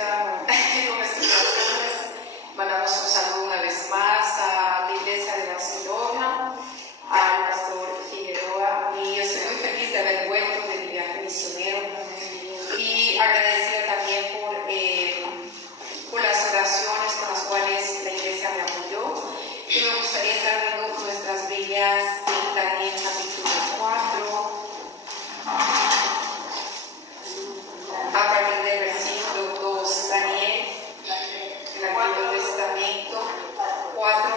están? ¿Cómo están las cosas? Mandamos un saludo una vez más a la Iglesia de Barcelona, al pastor Figueroa, y yo estoy muy feliz de haber vuelto del viaje misionero y agradecida también por las oraciones con las cuales la Iglesia me apoyó. Y me gustaría estar viendo nuestras Biblias en Daniel capítulo 4. A partir del versículo 2, Daniel, en el Antiguo Testamento,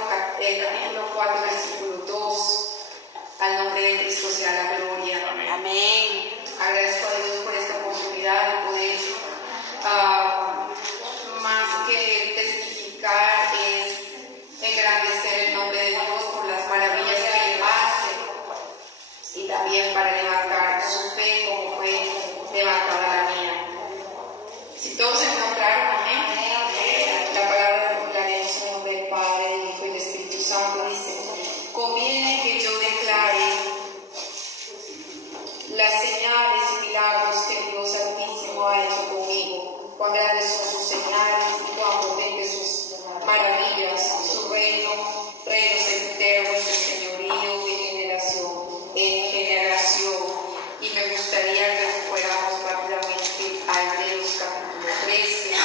capítulo 4, versículo 2, al nombre de Cristo sea la gloria. Amén. Agradezco a Dios por esta oportunidad de poder, más que testificar, es engrandecer el nombre de Dios por las maravillas que Él hace y también para levantar su fe como fue levantada la mía. Si todos se encontraron, amén. La palabra la leemos en nombre del Padre, del Hijo y del Espíritu Santo. Dice: conviene que yo declare las señales y milagros que Dios Altísimo ha hecho conmigo. Cuán grandes son sus señales y cuán potentes sus maravillas. Su reino eterno es el señorío de generación en generación. Y me gustaría que fuéramos rápidamente a Hebreos capítulo 13,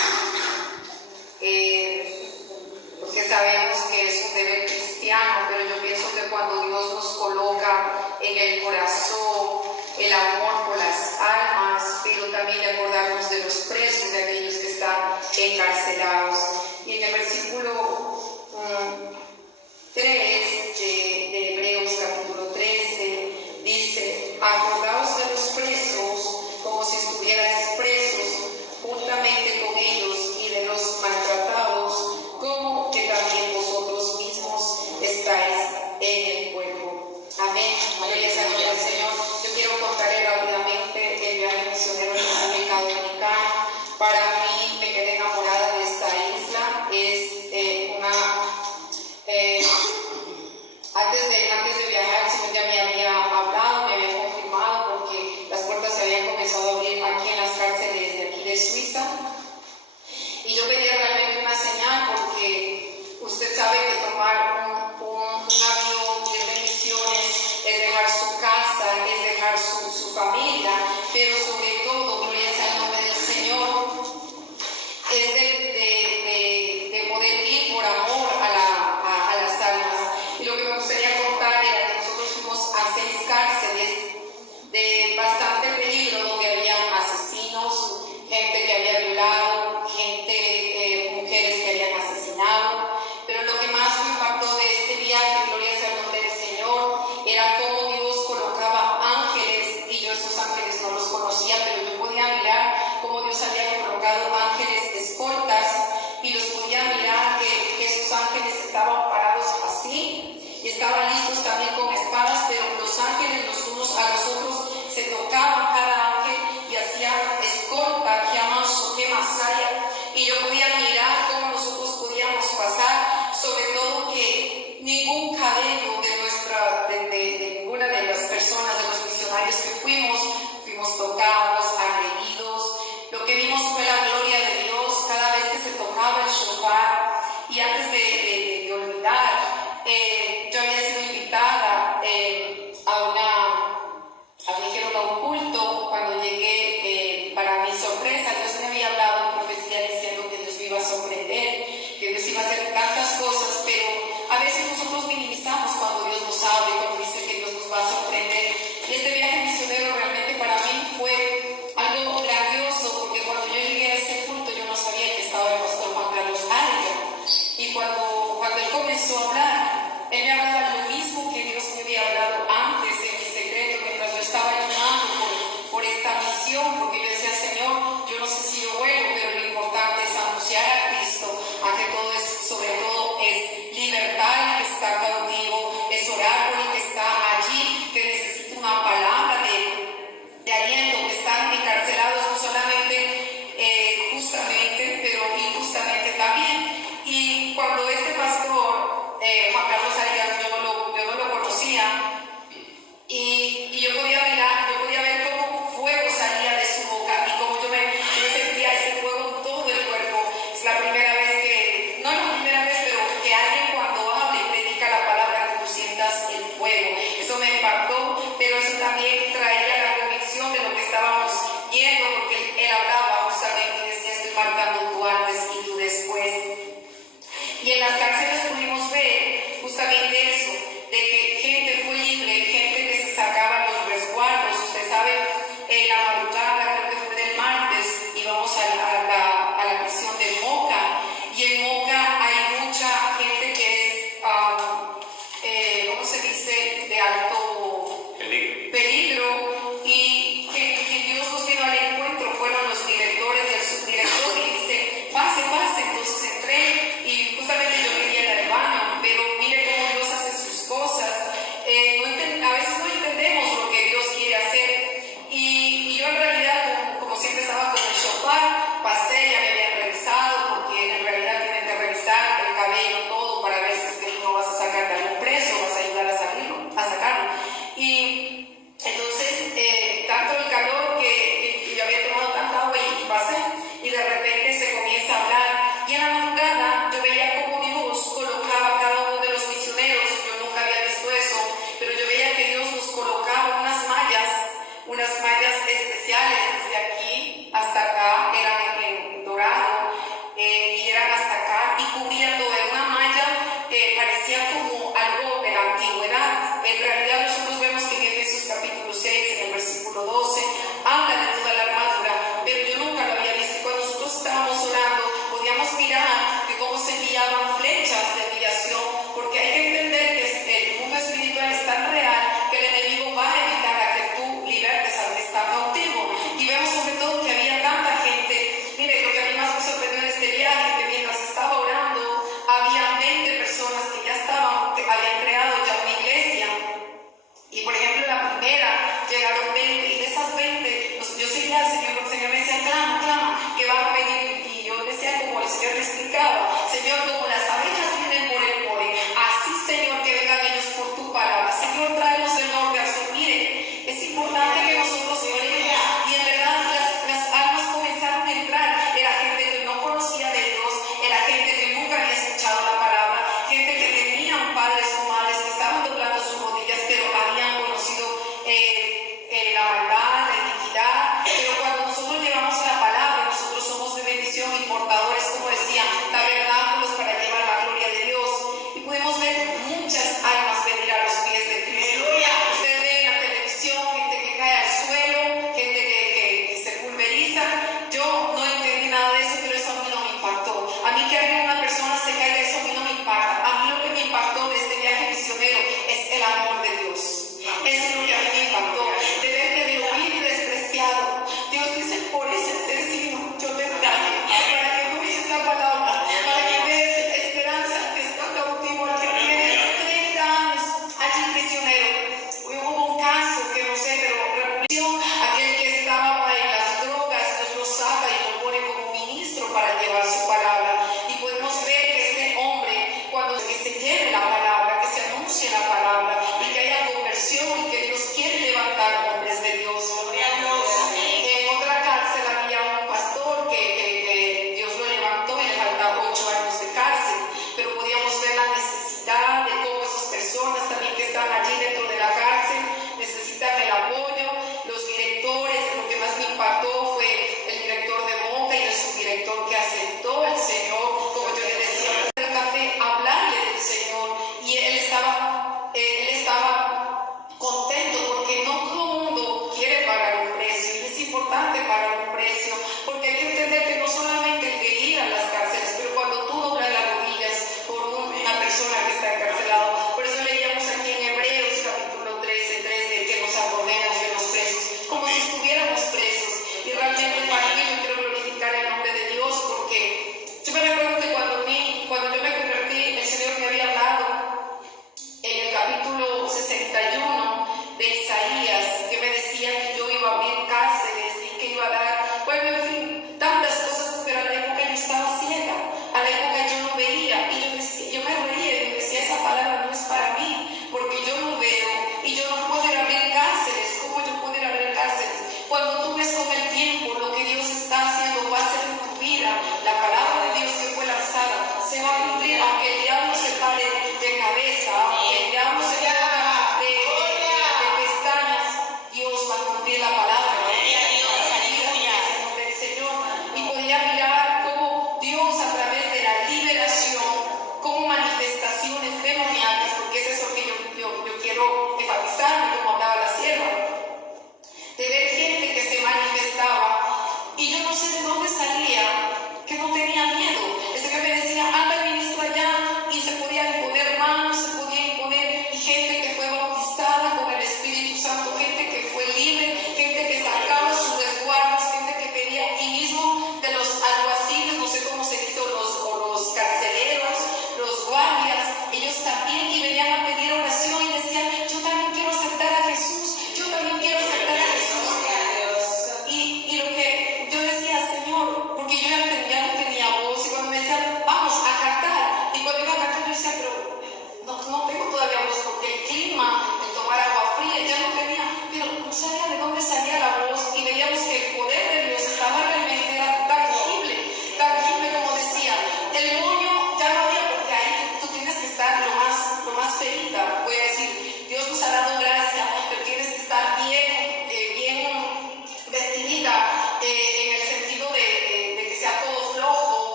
porque sabemos que es un deber cristiano, pero yo pienso que cuando Dios nos coloca en el corazón el amor por las almas, pero también acordarnos de los presos, de aquellos que están encarcelados. Y en el versículo 3 de Hebreos capítulo 13 dice: acordaos de los presos como si estuvierais presos juntamente con ellos, y de los maltratados como que también vosotros mismos estáis en el cuerpo. Amén. Gloria al nombre del Señor. Yo quiero contarles rápidamente el viaje misionero en República Dominicana. Para mí, me quedé enamorada de esta isla. Es antes de viajar, el Señor ya me había hablado, me había confirmado, porque las puertas se habían comenzado a abrir aquí en las cárceles de aquí de Suiza. Y yo pedía realmente una señal, porque usted sabe que tomar un avión, ir de misiones, es dejar su casa, es dejar su familia, pero sobre todo, gloria sea el nombre del Señor, es de poder ir por amor a las almas. Y lo que me gustaría contar era que nosotros fuimos a 6 cárceles de bastante peligro, donde había asesinos, gente que había violado, mujeres que habían asesinado. Pero lo que más me impactó de este viaje, gloria sea el nombre del Señor, era cómo Dios colocaba ángeles, y yo esos ángeles no los conocía, pero yo podía mirar cómo Dios había colocado ángeles escoltas, y los podía mirar que esos ángeles estaban parados así, y estaban listos también con espadas, pero los ángeles los unos a los otros se tocaban cada ángel y hacían escolta, que llaman Soque Masaya, y yo podía mirar cómo nosotros podíamos pasar, sobre todo que ningún cabello de ninguna de las personas, de los misionarios que fuimos tocados, agredidos. Lo que vimos fue la gloria de Dios cada vez que se tocaba el shofar. Y antes de olvidar, yo había sido invitada a un culto. Cuando llegué, para mi sorpresa, Dios me había hablado en profecía diciendo que Dios me iba a sorprender, que Dios iba a hacer tantas cosas, pero a veces nosotros minimizamos cuando Dios nos habla, cuando dice que Dios nos va a sorprender. Y este viaje misionero realmente para mí fue algo grandioso, porque cuando yo llegué a ese culto yo no sabía que estaba el pastor Juan Carlos Arias. Y cuando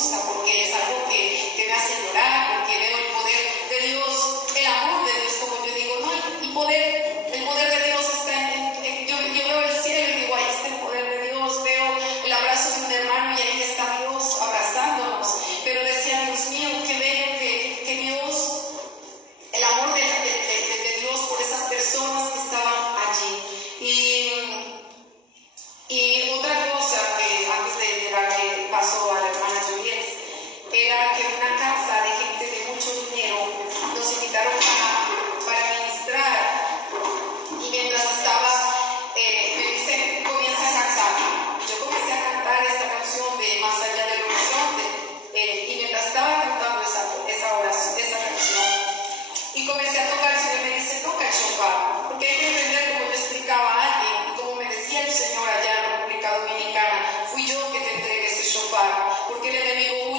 gusta, porque es algo que me hace llorar, porque veo el poder de Dios, el amor de Dios, como yo digo, no, el poder de Dios está yo veo el cielo y digo, ahí está el poder de Dios, veo el abrazo de un hermano y ahí está Dios abrazándonos, pero decía, Dios mío, que veo que Dios, el amor de Dios por esas personas que estaban allí. Y otra cosa que antes de darle paso a la hermana Juliet, era que en una casa de gente de mucho dinero nos invitaron para ministrar, y mientras estaba, me dicen, comienza a cantar. Yo comencé a cantar esta canción de Más allá del horizonte, y mientras estaba cantando esa canción, y comencé a tocar, el Señor me dice, toca el shofar, porque hay que entender, como yo explicaba a alguien, y como me decía el Señor allá en República Dominicana, fui yo que te entregué ese shofar, porque el enemigo